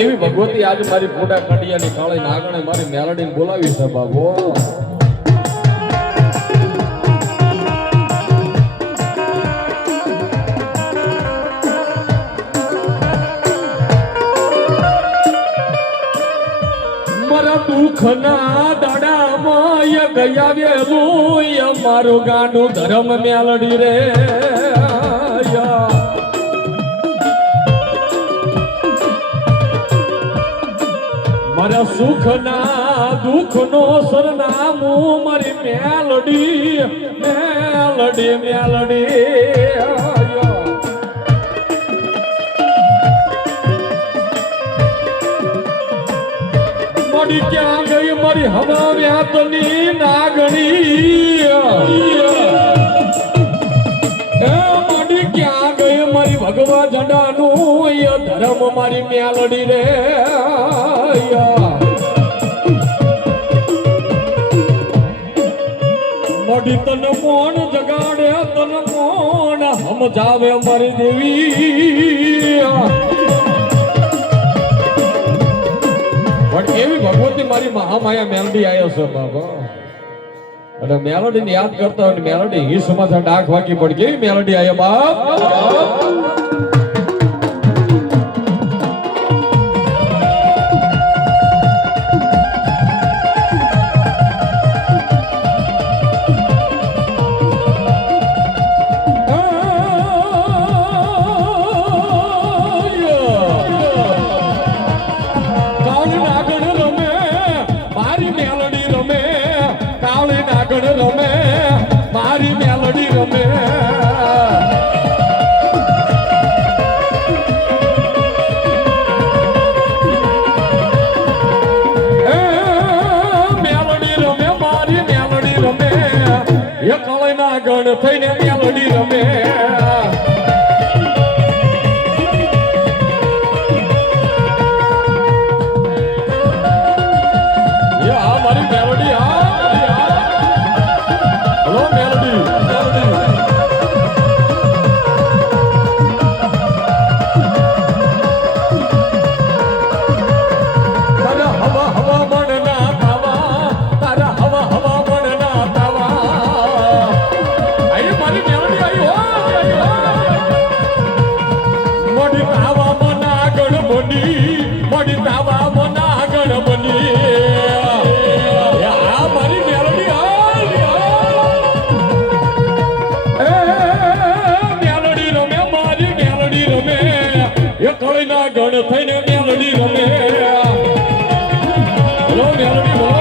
એવી ભગવતી આજે મારી ફોટા કડિયાની કાળી નાગણે મારી મેલડીને બોલાવી છે બાબો. મારા દુઃખના દાડામાં ગયા વેલું મારું ગાંડું ધર્મ મેલડી રે. મારા સુખના દુઃખનો સરનામું મારી મેલડી મેલડી મેલડી. મળી ક્યાં ગઈ મારી હવા વ્યાતની નાગણી. મળી ક્યાં ગઈ મારી ભગવા ઝંડાનું ધર્મ મારી મેલડી રે. મડી તન કોણ જગાડે તન કોણ સમજાવે મારી દેવી. પણ એવી ભગવતી મારી મહામાયા મેલડી આવ્યો છે બાબા. અને મેલોડી ને યાદ કરતા હોય મેલોડી હિસ માં ડાક વાગી પડી. કેવી મેલોડી આવ્યો બાપ. રમે મારી મેલડી રમે. મેલડી રમે મારી મેલડી રમે. એ કળના ગણ થઈને મેલડી રમે. મારી મેલડી કળના ગણ થઈને મેલડી રમે. બોલો મેલડી બોલો.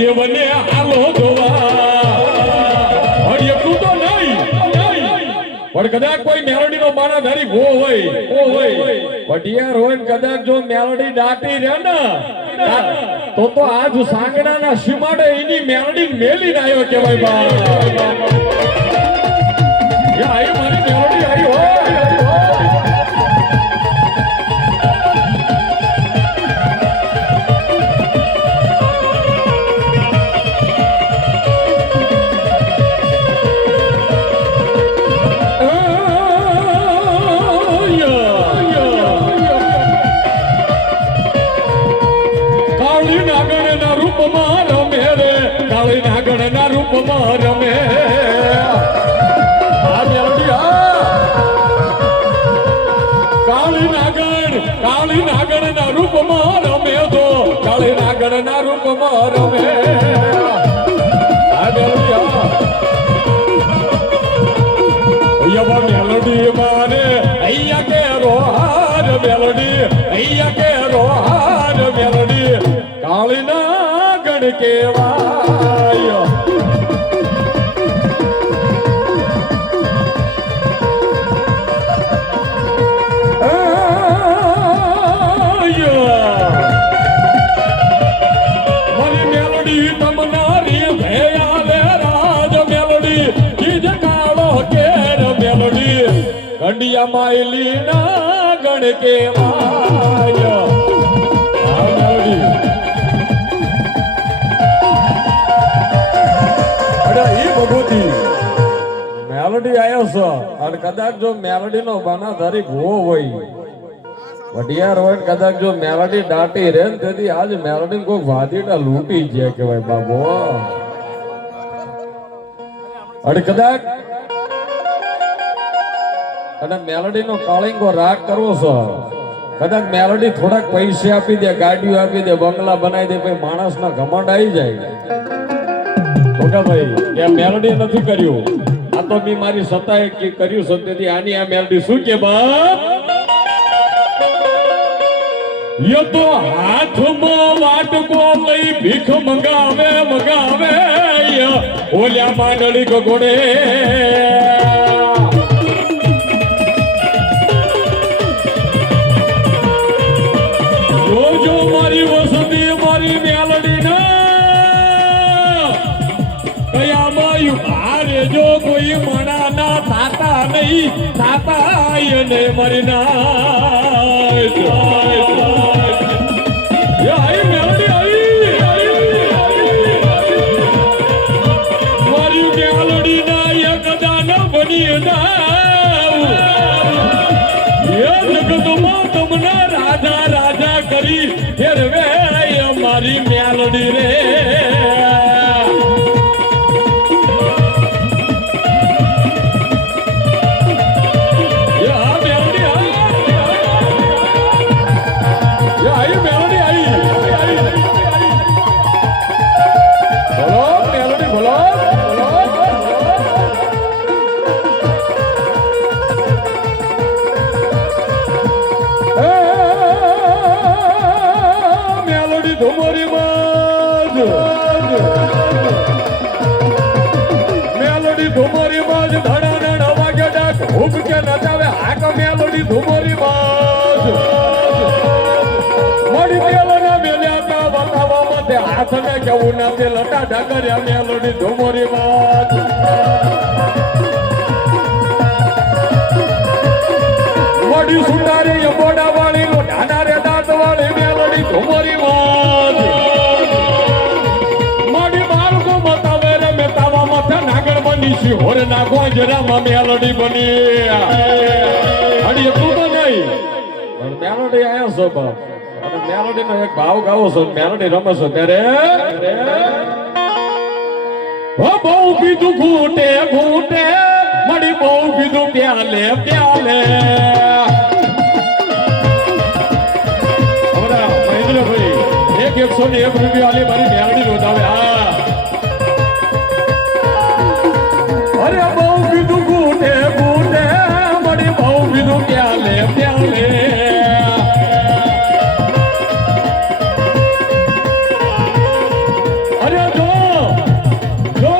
દેવને હાલો જોવા. એટલું તો નહીં પણ કદાચ કોઈ મેલોડી નો માણાધારી ભો હોય પટિયાર હોય કદાચ જો મેલોડી દાટી રહે ને તો આજ સાંગડાના સીમાડે એની મેલોડી મેલી આવ્યો કેવાય બા. આઈ મારી મેલોડી આવી હોય. રૂપમાં રમે આ મેલડી કાળી નાગણ ના રૂપમાં રમે તો કાળી નાગણ ના રૂપમાં રમે આ મેલડી મેલડી મારે અહીંયા કે રોહાર મેલડી અહીંયા કે રોહાર મેલડી કાળી નાગણ કેવાય મારી મેલડી તમનારી ભેયા રાજ મેલડી ચીજ કાળો કેર મેલડી કંડિયા માયલી ના ગણ કેવાય આ મેલડી અરે એ ભગવતી મેલડી આવ્યો છો અને કદાચ જો મેલડી નો બાનાધારી ભૂવો હોય વડિયાર હોય કદાચ જો મેલડી દાટી રે ને તેથી આજ મેલડી કોઈ વાદીડા લૂંટી જાય કેવાય બાબો અને કદાચ અને મેલડી નો કાળિંગો રાગ કરવો છો કદાચ મેલડી થોડાક પૈસા આપી દે ગાડીઓ આપી દે બંગલા બનાવી દે પછી માણસ ના ઘમંડ આવી જાય ઓકા ભાઈ કે મેલડી નથી કર્યું આ તો મેં મારી સત્તાએ કર્યું છે તેથી આની આ મેલડી શું કે બાપ યો તો હાથમાં વાટકો લઈ ભીખ મંગાવે ઓલ્યા માંડળી ગોગોડે જોજો મારી વસતી મારી મેલડી ના કયા માયું ભારે જો કોઈ મણા ના થાતા નહીં થાતા એને મરી ના રાજા રાજા કરી ફેરવે મારી મેલડી રે મેલડી ધુમરી બાજ ધડા વાગે ડાક હુક કે નચાવે હાક મેલડી ધુમરી બાજ મડી મેલના મેલ્યા તા બતાવા મતે હાથ ને કેવું ના તે લટા ઢાકર્યા મેલડી ધુમરી બાજ મડી સુંદારી બોડા વાળી લોઢાના રે દાંત વાળી મેલડી ધુમરી બાજ હોર ના ગોજરામાં મેલડી બની અડી એટલું તો નહીં પણ મેલડી આયો છો બાપ અને મેલડી નો એક ભાવ ગાવો છો મેલડી રમે છો ત્યારે બહુ કીધું ઘૂંટે ઘૂંટે મળી બહુ કીધું પ્યાલે પ્યાલે મહેન્દ્રભાઈ 101 રૂપિયા આલી મારી મેલડી રોજાવે હા અરે બહુ કીધું ઘૂંટે ઘૂંટે મળી બહુ કીધું પ્યાલે પ્યાલે અરે જો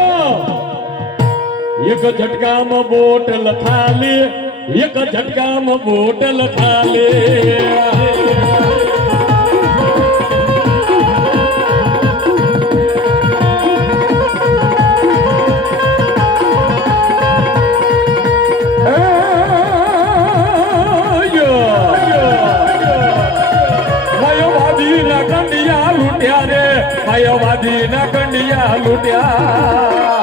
એક ઝટકામાં બોટલ ખાલી એક ઝટકામાં બોટલ ખાલી માયાવાદી ના કંડિયા લૂટ્યા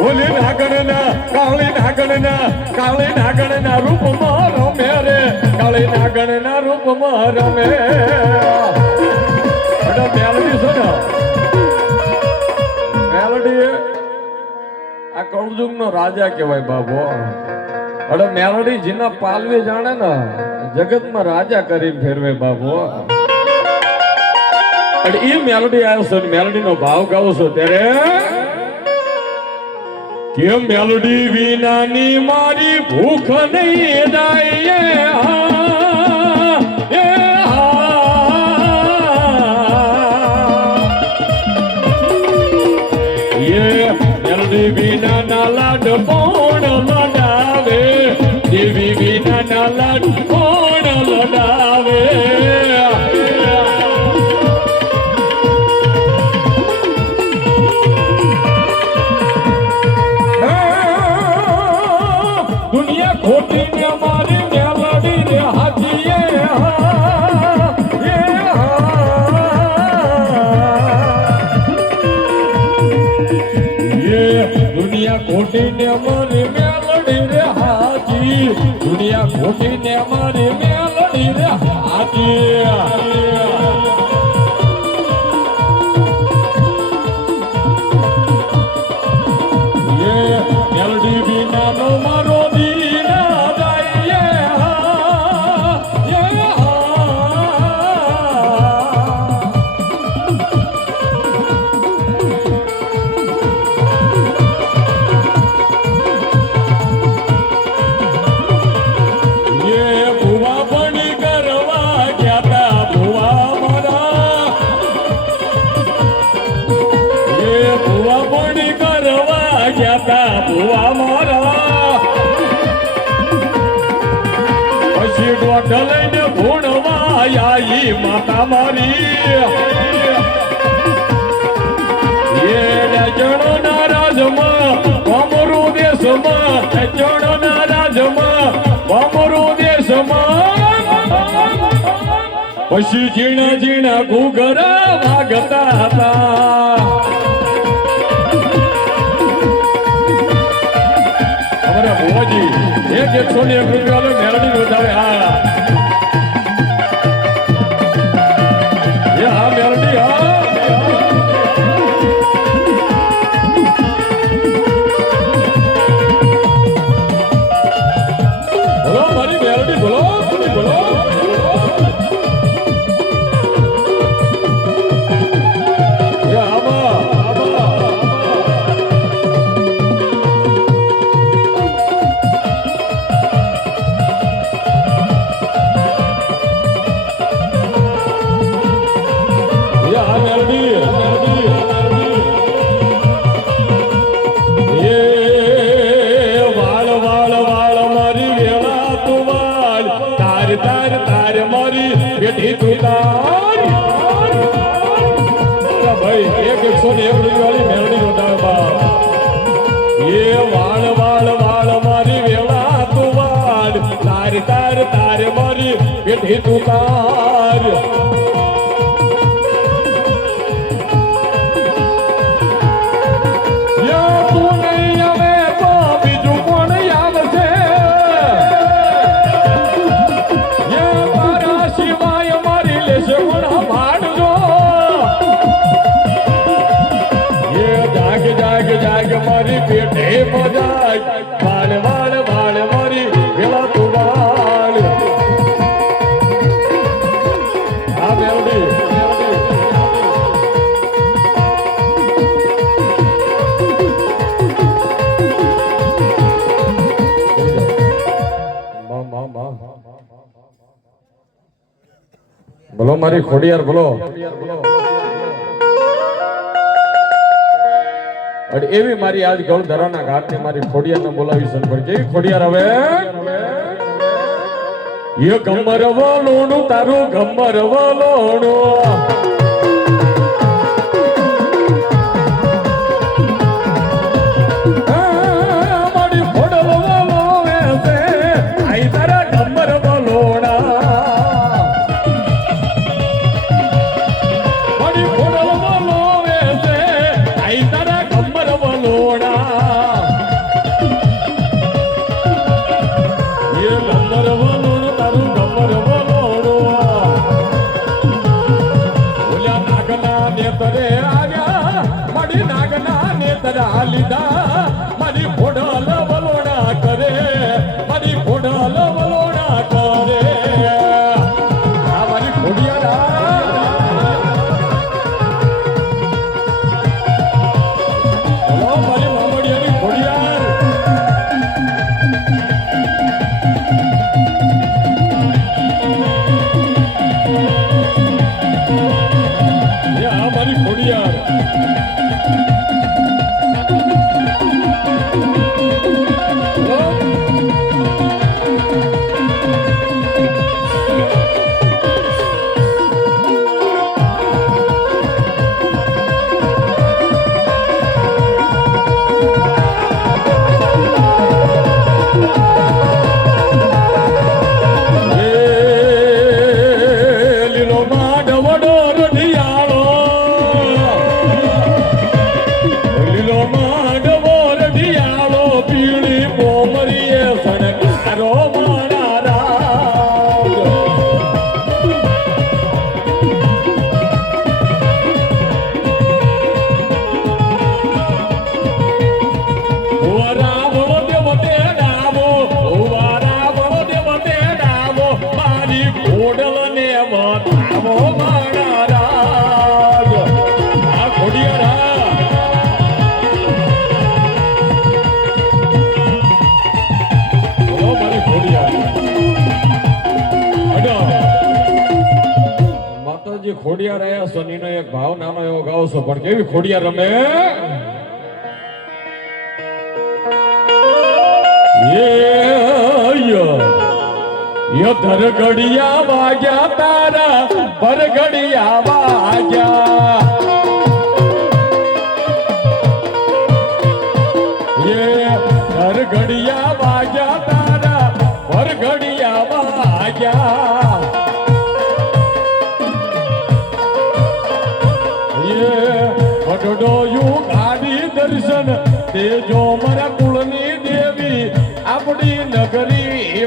ઓલી કાળી નાગણ ના રૂપમાં રમે રે કાળી નાગણ ના રૂપમાં રમે મેલડી આ કળજુગ નો રાજા કહેવાય બાબો. અરે મેલડી જીના પાલવી જાણે ને જગતમાં રાજા કરીને ફેરવે બાબો. અરે એ મેલડી આવ્યો છે, મેલડી નો ભાવ ગાવો છો ત્યારે કે મેલડી વિનાની મારી ભૂખ નહીં જાય. મેલડી વિના ના લાડ કોણ લડાવે, દેવી વિના ના લાડ કોણ લડાવે. દુનિયા ખોટી ને મારી મેલડી રે હાથીએ. દુનિયા ખોટી ને મારી મેલડી રે હાજી, દુનિયા ખોટી ને મારી મેલડી રે હાજી. મેલડી વિના નો મારો દીના જાય. ભુવા બની કરવા ગયા તા ભુવા મારા, ભુવા બની કરવા ગયા તા ભુવા મારા. પછી ડોઢ લઈને ભૂણવા આવી માતા મારી. એ જણો ના રાજમાં કોમરો દેશમાં, જણો ના રાજમાં કોમરો દેશમાં. પછી ઝીણા ઝીણા ઘૂઘરા વાગતા હતા. અમારા ભુવાજી એક 101 રૂપિયા મેલડી વધારે. હા એ હા મેલડી. હા બોલો મારી મેલડી, બોલો બોલો. બેઠી તું તારી ભાઈ એક 101 રૂપિયાની મેલડી વધારે બાપ. એ વાળ વાળ વાળ મારી વેળા તું વાળ, તાર તાર તાર મારી બેઠી તું તાર. તું નહીં આવે તો બીજું કોણ આવશે. જાગ જાગ મારી પેટે મજાય, વાળ વાળ વાળ મારી વેલા તું વાળ. આ મેલડી બોલો મારી ખોડિયાર બોલો. એવી મારી આજ ગૌધરાના ઘાટ ને મારી ખોડિયાર ને બોલાવી છે. કેવી ખોડિયાર હવે એ ગમર વલોણું તારું ગમર વલોણું. મારી ખોડલ વલોવે છે આઈ તારા ગમર વલોણા. મારી ખોડલ વલોવે છે આઈ તારા ગમર વલોણા. એ ગમર વલોણ તારું ગમર વલોણું. ઓલા નાગના નેતરે આવ્યા, મારી નાગના જે ખોડિયાર આયા શનિનો એક ભાવ નાનો એવો ગાવ છો પણ કેવી ખોડિયાર રમે યો ધરગડિયા વાગ્યા તારા પરગડિયા વાગ્યા ઘડિયા વાગ્યા તારા પર ઘડિયા વાગ્યા પટડોયું ગાડી દર્શન તેજો મારા કુળની દેવી આપણી નગરીમાં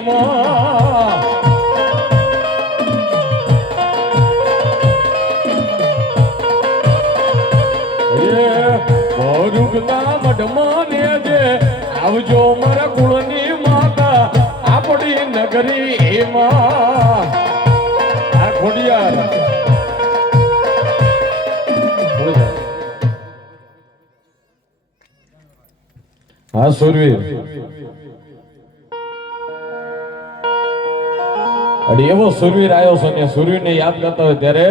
ભોરુકના મઢમાં ને જે આવજો મારા કુળની માતા આપણી નગરીમાં આ ખોડિયાર હા સુરવીર અરે એવો સુરવીર આવ્યો છે ને સુરવીર ને યાદ કરતા હોય ત્યારે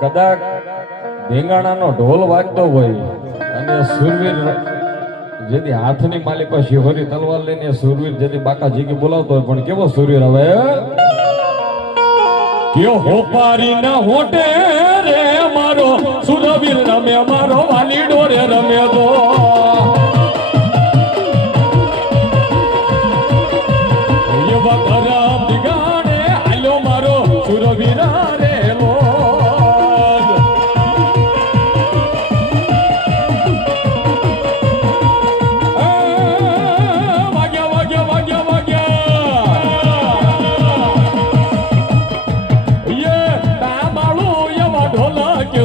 કદાચ ભેંગાણાનો ઢોલ વાગતો હોય અને સુરવીર જેથી હાથની માલિક પાસે શિહોરી તલવાર લઈને સુરવીર જેથી બાકા જીકી બોલાવતો હોય પણ કેવો સુરવીર હવે કયો હોપારી ના હોટે રે મારો સુરવીર રમે મારો વાલીડો રે રમે તો એવા ઘરા બિગાડે હાલ્યો મારો સુરવીર રે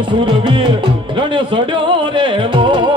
સુરવીર રણે સડ્યો રે લો